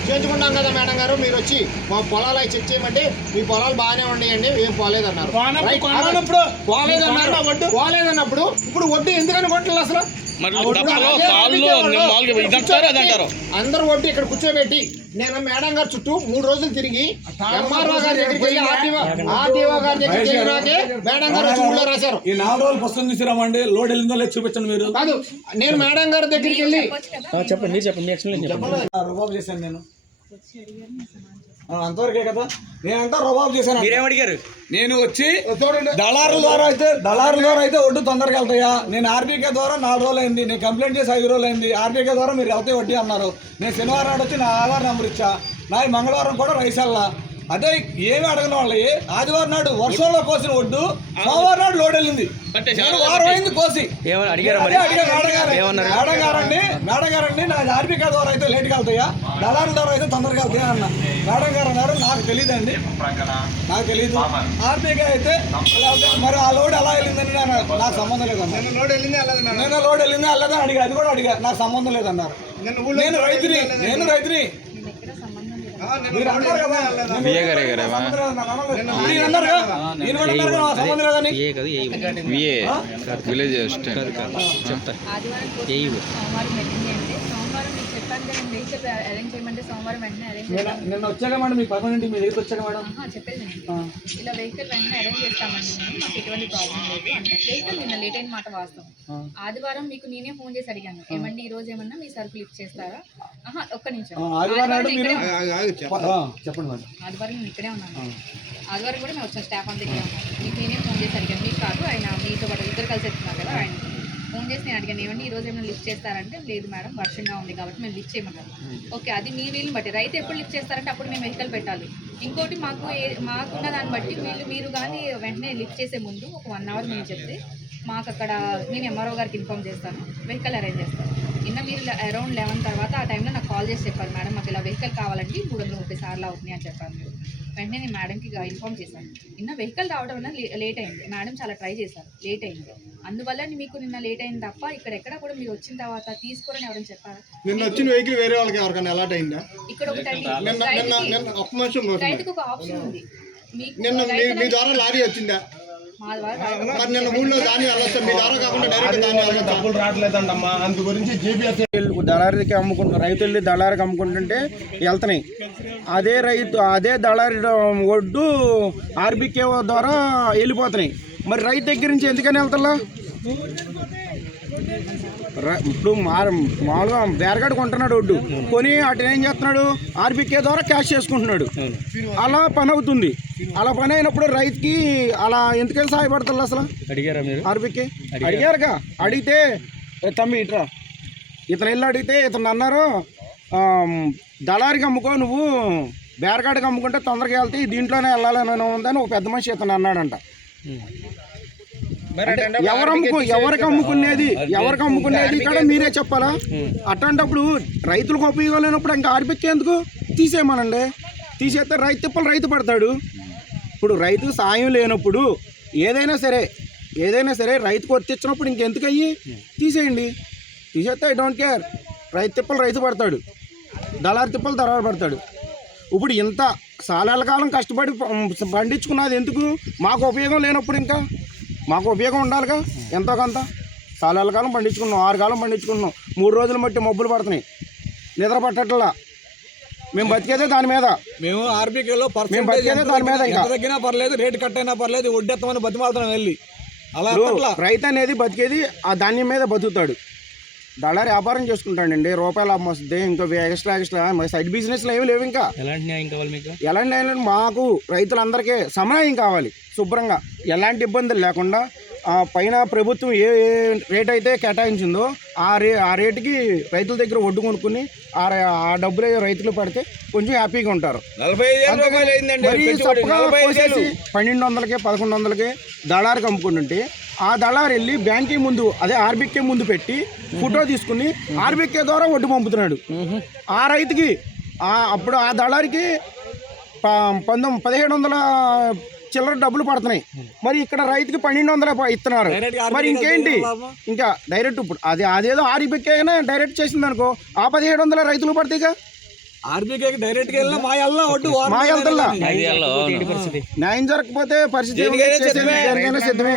చేయించుకుంటాం కదా మేడం గారు. మీరు వచ్చి మా పొలాలు అవి చెక్ చేయమంటే మీ పొలాలు బాగానే ఉన్నాయండి, ఏం పోలేదన్నారు. పోలేదన్నప్పుడు ఇప్పుడు వడ్డీ ఎందుకని కొట్టలేదు అసలు? అందరూ వడ్డీ ఇక్కడ కూర్చోబెట్టి నేను మేడం గారు చుట్టూ 3 రోజులు తిరిగి ఎంఆర్ఓ గారి దగ్గరికి వెళ్ళి ఆర్టీఓ గారి దగ్గరికి వెళ్ళినాకే మేడం గారు వచ్చి ఊళ్ళో రాశారు. ఈ 4 రోజులు పుస్తకం తీసుకురామండి, లోడ్ వెళ్ళిందో లేదు చూపించండి. మీరు కాదు, నేను మేడం గారి దగ్గరికి వెళ్ళి చెప్పండి, మీరు చెప్పండి, ఎక్స్ప్లెయిన్ చెప్పండి. రుబాబు చేశాను నేను అంతవరకే కదా. నేనంతా రుబాబు చేశాను. మీరేం అడిగారు? నేను వచ్చి దళారుల ద్వారా అయితే ఒడ్డు తొందరగా వెళ్తాయా? నేను ఆర్బీకే ద్వారా 4 రోజులు అయింది, నేను కంప్లైంట్ చేసి 5 రోజులు అయింది. ఆర్బీకే ద్వారా మీరు వెళ్తే వడ్డీ అన్నారు. నేను శనివారం నాడు వచ్చి నా ఆధార్ నెంబర్ ఇచ్చా, నా మంగళవారం కూడా రైస్ వెళ్ళా. అదే ఏమి అడగని వాళ్ళకి ఆదివారం నాడు వర్షంలో కోసిన ఒడ్డు సోమవారం నాడు లోడ్ వెళ్ళింది. వారం అయింది కోసి. మేడం గారండి నాకు ఆర్బీకే ద్వారా అయితే లేట్గా వెళ్తాయా, దళారుల ద్వారా అయితే తొందరగా వెళ్తాయా అన్న. మేడం గారు అన్నారు నాకు తెలియదండి, నాకు తెలియదు. ఆర్బీకే అయితే మరి ఆ లోడ్ ఎలా వెళ్ళిందని నాకు సంబంధం లేదన్నారు. నేను లోడ్ వెళ్ళింది వెళ్ళదని అడిగా, అది కూడా అడిగా, నాకు సంబంధం లేదన్నారు. నేను రైతుని నిన్న వచ్చాక మీ పర్మనెంట్ మీ దగ్గర వచ్చాక మేడం చెప్పేది ఇలా వెహికల్ వెంటనే అరేంజ్ చేస్తామండి. మాకు ఎటువంటి ప్రాబ్లం లేదు. అంటే వెహికల్ నిన్న లేట్ అయిన మాట వాస్తవం. ఆదివారం మీకు నేనే ఫోన్ చేసి అడిగాను, ఏమండి ఈ రోజు ఏమన్నా మీ సరుకులు లిఫ్ట్ చేస్తారా? ఒక్క నిమిషం. చెప్పండి మేడం. ఆదివారం నేను ఇక్కడే ఉన్నాను. ఆదివారం కూడా మేము వచ్చిన స్టాఫ్ అంతా ఇక్కడే ఉన్నాను. మీకు నేనే ఫోన్ చేసి అడిగాను, మీకు కాదు ఆయన మీతో పాటు ఇద్దరు కలిసి వెళ్తున్నారు కదా, ఆయన ఫోన్ చేసి నేను అడిగాను, ఏమండి ఈ రోజు ఏమైనా లిఫ్ట్ చేస్తారంటే లేదు మేడం వర్షంగా ఉంది కాబట్టి మేము లిఫ్ట్ చేయమంటారు. ఓకే, అది మీ వీలుని బట్టి. రైతు ఎప్పుడు లిఫ్ట్ చేస్తారంటే అప్పుడు మేము వెహికల్ పెట్టాలి. ఇంకోటి మాకున్న దాన్ని బట్టి మీరు కానీ వెంటనే లిఫ్ట్ చేసే ముందు ఒక 1 అవర్ మేము చెప్తే మాకు అక్కడ నేను ఎంఆర్ఓ గారికి ఇన్ఫార్మ్ చేస్తాను, వెహికల్ అరేంజ్ చేస్తాను. నిన్న మీరు అరౌండ్ 11 తర్వాత ఆ టైంలో నాకు కాల్ చేసి చెప్పారు, మేడం మాకు ఇలా వెహికల్ కావాలండి 330 సార్లు అవుతుంది అని చెప్పారు మీరు. వెంటనే నేను మేడంకి ఇన్ఫార్మ్ చేశాను. నిన్న వెహికల్ రావడం వల్ల లేట్ అయింది, మేడం చాలా ట్రై చేశారు, లేట్ అయింది. అందువల్ల మీకు నిన్న లేట్ అయింది తప్ప ఇక్కడెక్కడ కూడా మీరు వచ్చిన తర్వాత తీసుకోరని ఎవరైనా చెప్పారా? నిన్న వచ్చిన వెహికల్ వేరే వాళ్ళకి ఎవరికైనా అలాట్ అయిందా? ఇక్కడ ఒక రైతుకు ఒక ఆప్షన్ ఉంది, నిన్న మీ ద్వారా లారీ వచ్చిందా? మా ద్వారా మరి నిన్న ఊళ్ళో దాని వెళ్ళొచ్చు, మీ ద్వారా కాకుండా డైరెక్ట్ దాని వెళ్ళొచ్చు. డబ్బులు రావట్లేదంటమ్మా, అందు గురించి జీపీఎస్ దళారికి అమ్ముకుంటున్నారు, రైతు వెళ్ళి దళారికి అమ్ముకుంటుంటే వెళ్తున్నాయి. అదే దళారి ఒడ్డు ఆర్బీకే ద్వారా వెళ్ళిపోతున్నాయి. మరి రైతు దగ్గర నుంచి ఎందుకని వెళ్తా? ఇప్పుడు మామూలుగా బేరగాడు కొంటున్నాడు ఒడ్డు కొని అటు ఏం చేస్తున్నాడు, ఆర్బీకే ద్వారా క్యాష్ చేసుకుంటున్నాడు. అలా పని అవుతుంది. అలా పని అయినప్పుడు రైతుకి అలా ఎందుకని సహాయపడతారు అసలు? అడిగారా మీరు? ఆర్బీకే అడిగారుగా. అడిగితే తమ్మి ఇట్రా, ఇతను వెళ్ళి అడిగితే ఇతను అన్నారు, దళారికి అమ్ముకో, నువ్వు బేరగాడికి అమ్ముకుంటే తొందరగా వెళ్తే దీంట్లోనే వెళ్ళాలని ఉందని ఒక పెద్ద మనిషి ఇతను అన్నాడంట. ఎవరికి అమ్ముకునేది కూడా మీరే చెప్పాలా? అట్లాంటప్పుడు రైతులకు ఉపయోగం లేనప్పుడు ఇంకా ఆర్బీకే ఎందుకు? తీసేయమనండి. తీసేస్తే రైతు పడతాడు. ఇప్పుడు రైతు సాయం లేనప్పుడు ఏదైనా సరే రైతుకు వర్తించినప్పుడు ఇంకెందుకు అయ్యి తీసేయండి. తీసేస్తే ఐ డోంట్ కేర్. రైతు పడతాడు, దళారి తిప్పలు దళారు పడతాడు. ఇప్పుడు ఇంత సాలాల కాలం కష్టపడి పండించుకున్నది ఎందుకు? మాకు ఉపయోగం లేనప్పుడు ఇంకా మాకు ఉపయోగం ఉండాలిగా ఎంతో కొంత. సాలాల కాలం పండించుకున్నాం, 6 కాలం పండించుకుంటున్నాం, 3 రోజులు బట్టి మబ్బులు పడుతున్నాయి, నిద్ర పట్టట్లా. మేము బతికేదే దాని మీద. మేము ఆర్బీకేలో ఇంకా తగ్గినా పర్లేదు, రేటు కట్ అయినా పర్లేదు, వడ్డెత్తమని బతిమాలుతున్నాం వెళ్ళి. అలా రైతు అనేది బతికేది ఆ ధాన్యం మీద బతుకుతాడు. దళారి వ్యాపారం చేసుకుంటాడండి, రూపాయలు లాభం వస్తుంది, ఇంకా ఎక్స్ట్రా సైడ్ బిజినెస్లు ఏమి లేవు. ఇంకా ఎలాంటి న్యాయం కావాలి మీకు? ఎలాంటి న్యాయం? మాకు రైతులందరికీ సమన్వయం కావాలి, శుభ్రంగా ఎలాంటి ఇబ్బందులు లేకుండా. పైన ప్రభుత్వం ఏ రేట్ అయితే కేటాయించిందో ఆ రేటుకి రైతుల దగ్గర ఒడ్డు కొనుక్కుని ఆ డబ్బులు రైతులు పడితే కొంచెం హ్యాపీగా ఉంటారు. 1200కి 1100కి దళారికి అమ్ముకుంటుంటే ఆ దళారు వెళ్ళి బ్యాంకి ముందు అదే ఆర్బీకే ముందు పెట్టి ఫోటో తీసుకుని ఆర్బీకే ద్వారా ఒడ్డు పంపుతున్నాడు ఆ రైతుకి. అప్పుడు ఆ దళారికి 1700 చిల్లర డబ్బులు పడుతున్నాయి. మరి ఇక్కడ రైతుకి 1200 ఇస్తున్నారు. మరి ఇంకేంటి? ఇంకా డైరెక్ట్ ఇప్పుడు అదేదో ఆర్బీకే డైరెక్ట్ చేసింది అనుకో, ఆ 1700 రైతులు పడతాయిగా. ఆర్బీకేకి డైరెక్ట్ గా వెళ్ళినా మా వెళ్తా న్యాయం జరగకపోతే పరిస్థితి సిద్ధమే.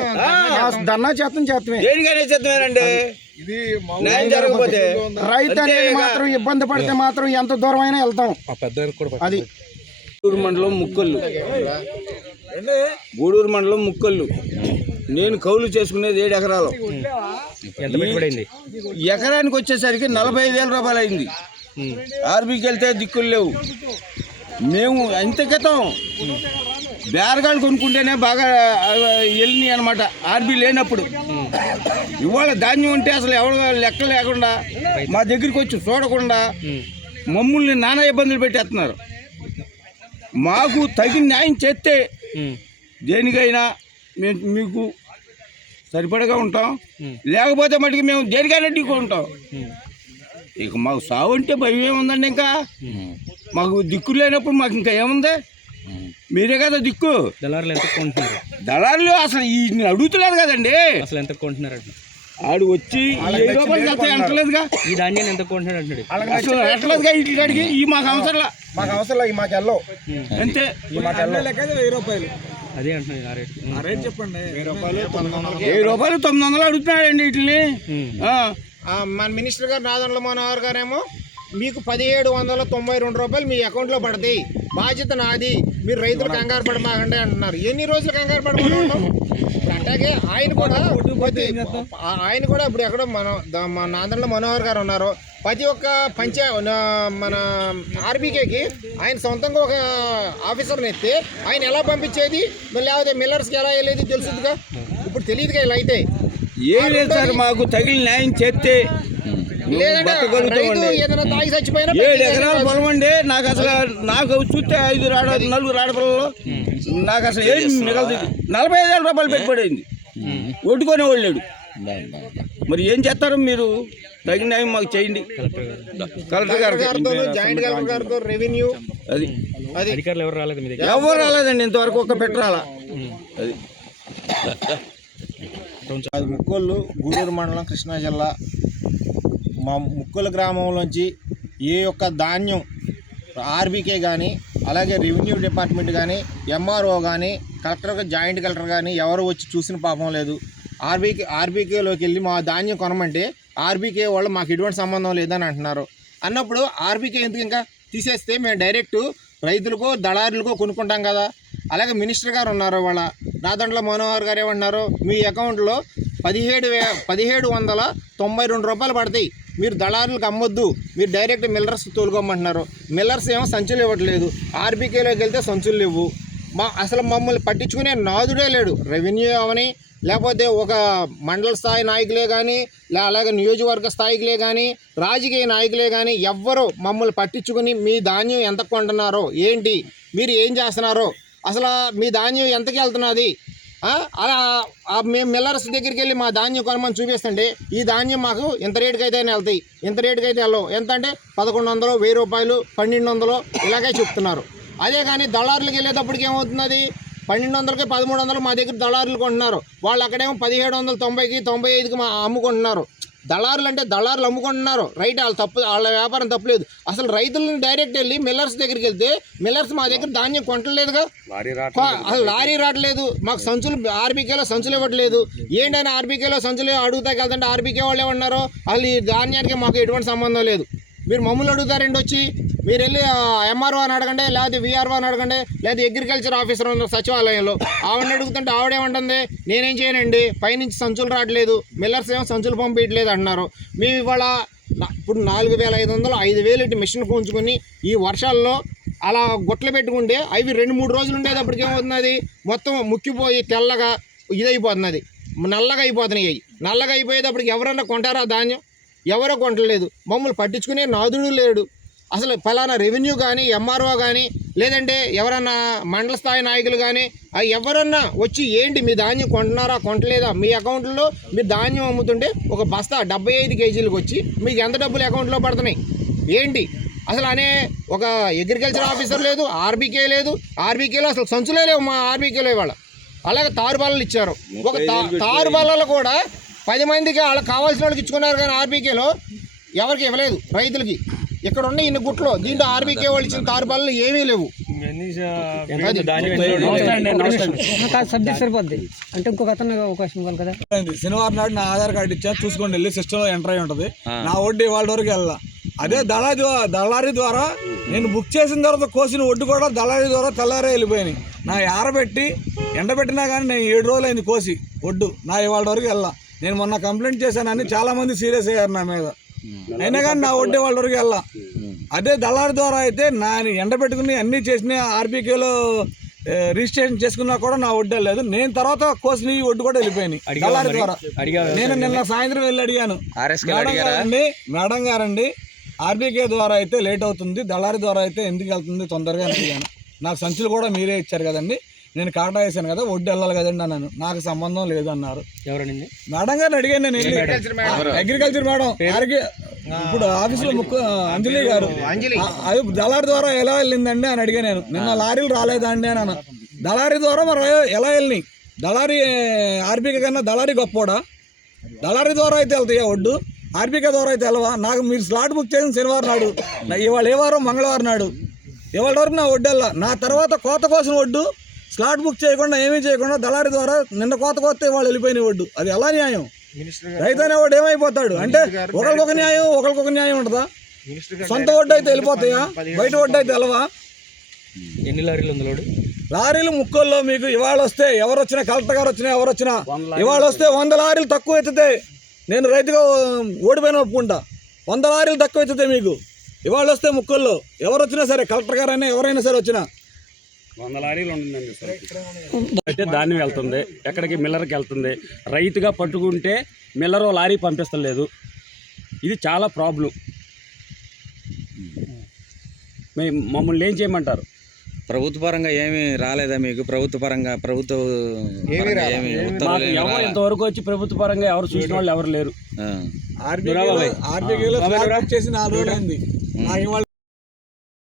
ధర్నా చేస్తమే రైతు అనేది మాత్రం ఇబ్బంది పడితే మాత్రం ఎంత దూరం అయినా వెళ్తాం. అది గూడూరు మండలం ముక్కళ్ళు. నేను కౌలు చేసుకునేది 7 ఎకరాలు. ఎకరానికి వచ్చేసరికి 45,000 రూపాయలు అయింది. ఆర్బీకి వెళ్తే దిక్కులు లేవు. మేము ఎంత క్రితం బేరగాళ్ళు కొనుక్కుంటేనే బాగా వెళ్ళినాయి అనమాట, ఆర్బీ లేనప్పుడు. ఇవాళ ధాన్యం ఉంటే అసలు ఎవరు లెక్క లేకుండా మా దగ్గరికి వచ్చి చూడకుండా మమ్మల్ని నానా ఇబ్బందులు పెట్టేస్తున్నారు. మాకు తగిన న్యాయం చేస్తే దేనికైనా మేము మీకు సరిపడగా ఉంటాం, లేకపోతే మటుకు మేము దేనికైనా ఢీకొంటాం. ఇక మాకు సాగు అంటే భయం ఏముందండి? ఇంకా మాకు దిక్కు లేనప్పుడు మాకు ఇంకా ఏముంది? మీరే కదా దిక్కు. దళారులు ఎంత కొంటున్నారు? దళారులు అసలు ఈ అడుగుతలేదు కదండి. అసలు ఎంత కొంటున్నారు? ఆడు వచ్చి 7 రూపాయలు అంటలేదుగా. ఈ ధాన్యాన్ని ఎంత కొంటున్నాడు అంటాడు. అసలు ఎట్లేదుగా ఇంటికి అడిగి. ఈ మాకు అవసరం మాకు వెళ్ళవు అంతే. ఈ మాకు 1000 రూపాయలు అదే అంటున్నాను. ఆ రేట్ చెప్పండి. 1000 రూపాయలు 900 అడుగుతున్నాడండి వీటిని. మన మినిస్టర్ గారు నాదెండ్ల మనోహర్ గారేమో మీకు 1792 రూపాయలు మీ అకౌంట్లో పడతాయి, బాధ్యత నాది, మీరు రైతులు కంగారు పడమాకండి అంటున్నారు. ఎన్ని రోజులు కంగారు పడమని? అట్లాగే ఆయన కూడా ఇప్పుడు ఎక్కడో మన నాదెండ్ల మనోహర్ గారు ఉన్నారు. ప్రతి ఒక్క మన ఆర్బీకేకి ఆయన సొంతంగా ఒక ఆఫీసర్ని ఎత్తే ఆయన ఎలా పంపించేది, లేకపోతే మిల్లర్స్కి ఎలా వెళ్ళేది తెలుసుగా. ఇప్పుడు తెలియదుగా ఇలా అయితే. ఏం లేదు సార్, మాకు తగిన న్యాయం చేస్తే 7 ఎకరాల పొలం అండి. నాకు చూస్తే 4 ఆడపిల్లలు, నాకు అసలు ఏం మిగలదు. 45,000 రూపాయలు పెట్టుబడింది. ఒడ్డుకొని వాళ్ళాడు. మరి ఏం చేస్తారు మీరు? తగిన న్యాయం మాకు చేయండి. కలెక్టర్ గారికి, జాయింట్ కలెక్టర్ గారితో, రెవెన్యూ అది అధికారులు ఎవరు రాలేదు మీ దగ్గర? ఎవరు రాలేదండి ఇంతవరకు, ఒక్క పెట్టరాలా. అది అది ముక్కోళ్ళు, గూడూరు మండలం, కృష్ణా జిల్లా. మా ముక్కోలు గ్రామంలోంచి ఏ యొక్క ధాన్యం ఆర్బీకే కానీ, అలాగే రెవెన్యూ డిపార్ట్మెంట్ కానీ, ఎంఆర్ఓ కానీ, కలెక్టర్, జాయింట్ కలెక్టర్ కానీ ఎవరు వచ్చి చూసిన పాపం లేదు. ఆర్బీకేలోకి వెళ్ళి మా ధాన్యం కొనమంటే ఆర్బీకే వాళ్ళు మాకు ఎటువంటి సంబంధం లేదని అంటున్నారు. అన్నప్పుడు ఆర్బీకే ఎందుకు ఇంకా తీసేస్తే మేము డైరెక్ట్ రైతులకో దళారులకో కొనుక్కుంటాం కదా. అలాగే మినిస్టర్ గారు ఉన్నారు, వాళ్ళ రాదండ్ల మనోహర్ గారు ఏమన్నారు, మీ అకౌంట్లో 1792 రూపాయలు పడతాయి, మీరు దళారులకు అమ్మొద్దు, మీరు డైరెక్ట్ మిల్లర్స్ తోలుకోమంటున్నారు. మిల్లర్స్ ఏమో సంచులు ఇవ్వట్లేదు, ఆర్బీకేలోకి వెళ్తే సంచులు లేవు. అసలు మమ్మల్ని పట్టించుకునే నాదుడే లేడు. రెవెన్యూ అవని, లేకపోతే ఒక మండల స్థాయి నాయకులే కానీ, అలాగే నియోజకవర్గ స్థాయికిలే కానీ, రాజకీయ నాయకులే కానీ ఎవ్వరూ మమ్మల్ని పట్టించుకుని మీ ధాన్యం ఎంత కొంటున్నారో ఏంటి, మీరు ఏం చేస్తున్నారో, అసలు మీ ధాన్యం ఎంతకి వెళ్తున్నది, అలా మేము మిల్లర్స్ దగ్గరికి వెళ్ళి మా ధాన్యం కొనమని చూపిస్తుంటే ఈ ధాన్యం మాకు ఇంత రేటుకి అయితే వెళ్తాయి, ఇంత రేటుకి అయితే వెళ్ళవు, ఎంత అంటే 1100, 1000 రూపాయలు, 1200 ఇలాగే చెప్తున్నారు. అదే కానీ దళారులకు వెళ్ళేటప్పటికి ఏమవుతున్నది, 1200కి 1300 మా దగ్గర దళారులు కొంటున్నారు. వాళ్ళు అక్కడేమో 1790కి 95కి అమ్ముకుంటున్నారు. దళారులు అంటే దళారులు అమ్ముకుంటున్నారు, రైట్, వాళ్ళ తప్పు, వాళ్ళ వ్యాపారం తప్పలేదు. అసలు రైతులను డైరెక్ట్ వెళ్ళి మిల్లర్స్ దగ్గరికి వెళ్తే మిల్లర్స్ మా దగ్గర ధాన్యం కొంటలేదుగా, అసలు లారీ రావట్లేదు, మాకు సంచులు ఆర్బీకేలో సంచులు ఇవ్వట్లేదు. ఏంటైనా ఆర్బీకేలో సంచులు అడుగుతాకి వెళ్తుంటే ఆర్బీకే వాళ్ళు ఏమన్నారు, అసలు ఈ ధాన్యానికి మాకు ఎటువంటి సంబంధం లేదు, మీరు మమ్మల్ని అడుగుతారండి వచ్చి, మీరు వెళ్ళి ఎంఆర్ఓ అని అడగండి, లేకపోతే విఆర్ఓ అని అడగండి, లేదా అగ్రికల్చర్ ఆఫీసర్ ఉంది సచివాలయంలో, ఆవిడని అడుగుతుంటే ఆవిడేమంటుంది, నేనేం చేయనండి, పైనుంచి సంచులు రావట్లేదు, మిల్లర్స్ ఏమో సంచులు పంపించట్లేదు అంటున్నారు. మేము ఇవాళ ఇప్పుడు 4500, 5000 ఇటు మిషన్ కూంచుకొని ఈ వర్షాల్లో అలా గుట్టలు పెట్టుకుంటే అవి 2-3 రోజులు ఉండేటప్పటికి ఏమవుతున్నది, మొత్తం ముక్కిపోయి తెల్లగా ఇదైపోతున్నది, నల్లగా అయిపోతున్నాయి. అవి నల్లగా అయిపోయేటప్పటికి ఎవరన్నా కొంటారా ధాన్యం? ఎవరో కొంటలేదు. మమ్మల్ని పట్టించుకునే నాదుడు లేడు. అసలు ఫలానా రెవెన్యూ కానీ, ఎంఆర్ఓ కానీ, లేదంటే ఎవరన్నా మండల స్థాయి నాయకులు కానీ ఎవరన్నా వచ్చి ఏంటి మీ ధాన్యం కొంటున్నారా కొంటలేదా, మీ అకౌంట్లో మీరు ధాన్యం అమ్ముతుంటే ఒక బస్తా 75 కేజీలకు వచ్చి మీకు ఎంత డబ్బులు అకౌంట్లో పడుతున్నాయి ఏంటి అసలు అనే ఒక అగ్రికల్చర్ ఆఫీసర్ లేదు, ఆర్బీకే లేదు. ఆర్బీకేలో అసలు సంచులే లేవు మా ఆర్బీకేలో ఇవాళ. అలాగే తారుబాలలు ఇచ్చారు, ఒక తారుబాలలో కూడా 10 మందికి వాళ్ళకి కావాల్సిన వాళ్ళకి ఇచ్చుకున్నారు, కానీ ఆర్బీకేలో ఎవరికి ఇవ్వలేదు రైతులకి. ఇక్కడ ఉన్న ఇన్ని గుట్లో దీంట్లో ఆర్బీకే వాళ్ళు ఇచ్చిన తారుబాలలు ఏమీ లేవు. సబ్జెక్ట్ సరిపోద్ది అంటే ఇంకొక అతను అవకాశం ఇవ్వాలి కదా. శనివారం నాడు నా ఆధార్ కార్డు ఇచ్చా, చూసుకోండి, వెళ్ళి సిస్టంలో ఎంటర్ అయి ఉంటుంది. నా వడ్డీ వాళ్ళ వరకు వెళ్ళా. అదే దళారీ ద్వారా నేను బుక్ చేసిన తర్వాత కోసిన వడ్డు కూడా దళారీ ద్వారా తెల్లారే వెళ్ళిపోయినాయి. నా ఆరబెట్టి ఎండబెట్టినా కానీ నేను 7 రోజులు అయింది కోసి వడ్డు, నా ఇవాళ వరకు వెళ్ళా. నేను మొన్న కంప్లైంట్ చేశానని చాలా మంది సీరియస్ అయ్యారు నా మీద, అయినా కానీ నా వడ్డీ వాళ్ళ వరకు వెళ్ళా. అదే దళారీ ద్వారా అయితే నా ఎండబెట్టుకుని అన్నీ చేసిన ఆర్బీకేలో రిజిస్ట్రేషన్ చేసుకున్నా కూడా నా వడ్డీ లేదు. నేను తర్వాత కోసిన ఈ వడ్డు కూడా వెళ్ళిపోయినాయి దళారీ ద్వారా. నేను నిన్న సాయంత్రం వెళ్ళి అడిగాను, మేడం గారండి ఆర్బీకే ద్వారా అయితే లేట్ అవుతుంది, దళారీ ద్వారా అయితే ఎందుకు వెళ్తుంది తొందరగా అని అడిగాను. నాకు సంచులు కూడా మీరే ఇచ్చారు కదండి, నేను కాటా వేసాను కదా, వడ్డీ వెళ్ళాలి కదండి అన్నాను. నాకు సంబంధం లేదు అన్నారు. ఎవరండి? మేడం గారిని అడిగాను నేను, అగ్రికల్చర్ మేడం. ఇప్పుడు ఆఫీసులో అంజలి గారు, అది దళారీ ద్వారా ఎలా వెళ్ళిందండి అని అడిగాను నేను. నిన్న లారీలు రాలేదా అండి అని అన్న. దళారీ ద్వారా మరి ఎలా వెళ్ళినాయి? దళారీ ఆర్బీకే కన్నా దళారీ గొప్పోడా? దళారీ ద్వారా అయితే వెళ్తాయా వడ్డు, ఆర్బీకే ద్వారా అయితే వెళ్ళవా? నాకు మీరు స్లాట్ బుక్ చేసిన శనివారం నాడు, ఇవాళ ఏ వారం, మంగళవారం నాడు, ఇవాళ వరకు నా వడ్డు వెళ్ళా. నా తర్వాత కోత కోసం వడ్డు స్లాట్ బుక్ చేయకుండా ఏమీ చేయకుండా దళారీ ద్వారా నిన్న కోత వాళ్ళు వెళ్ళిపోయిన వడ్డు. అది ఎలా న్యాయం? రైతు అనేవాడు ఏమైపోతాడు అంటే ఒకరికొక న్యాయం ఉంటుందా? సొంత వడ్డు అయితే వెళ్ళిపోతాయా, బయట వడ్డు అయితే వెళ్ళవా? ఎన్ని లారీలు ఉంది లోడు? లారీలు ముక్కల్లో మీకు ఇవాళ వస్తే ఎవరు వచ్చినా, కలెక్టర్ గారు వచ్చినా ఎవరు వచ్చినా ఇవాళ వస్తే 100 లారీలు తక్కువ ఎత్తితే నేను రైతుగా ఓడిపోయిన ఒప్పుకుంటా. 100 లారీలు తక్కువ ఎత్తితే మీకు ఇవాళ వస్తే ముక్కల్లో ఎవరు వచ్చినా సరే, కలెక్టర్ గారు అయినా ఎవరైనా సరే వచ్చినా 100 లారీలు ఉంటుందండి. అయితే ధాన్యం వెళ్తుంది, ఎక్కడికి మిల్లర్కి వెళ్తుంది. రైతుగా పట్టుకుంటే మిల్లర్ లారీ పంపిస్తలేదు. ఇది చాలా ప్రాబ్లం. మమ్మల్ని ఏం చేయమంటారు? ప్రభుత్వ పరంగా ఏమీ రాలేదా మీకు? ప్రభుత్వ పరంగా పరంగా ఏమీ ఉత్తర్వులు మాకు ఏమీ ఎవరు రాలా? ఇంతవరకు వచ్చి ప్రభుత్వ పరంగా ఎవరు చూసిన వాళ్ళు ఎవరు లేరు. ఆ. ఆర్బీఐలో చేసి 4 రోజులు అయింది. నాకు ఇవాళ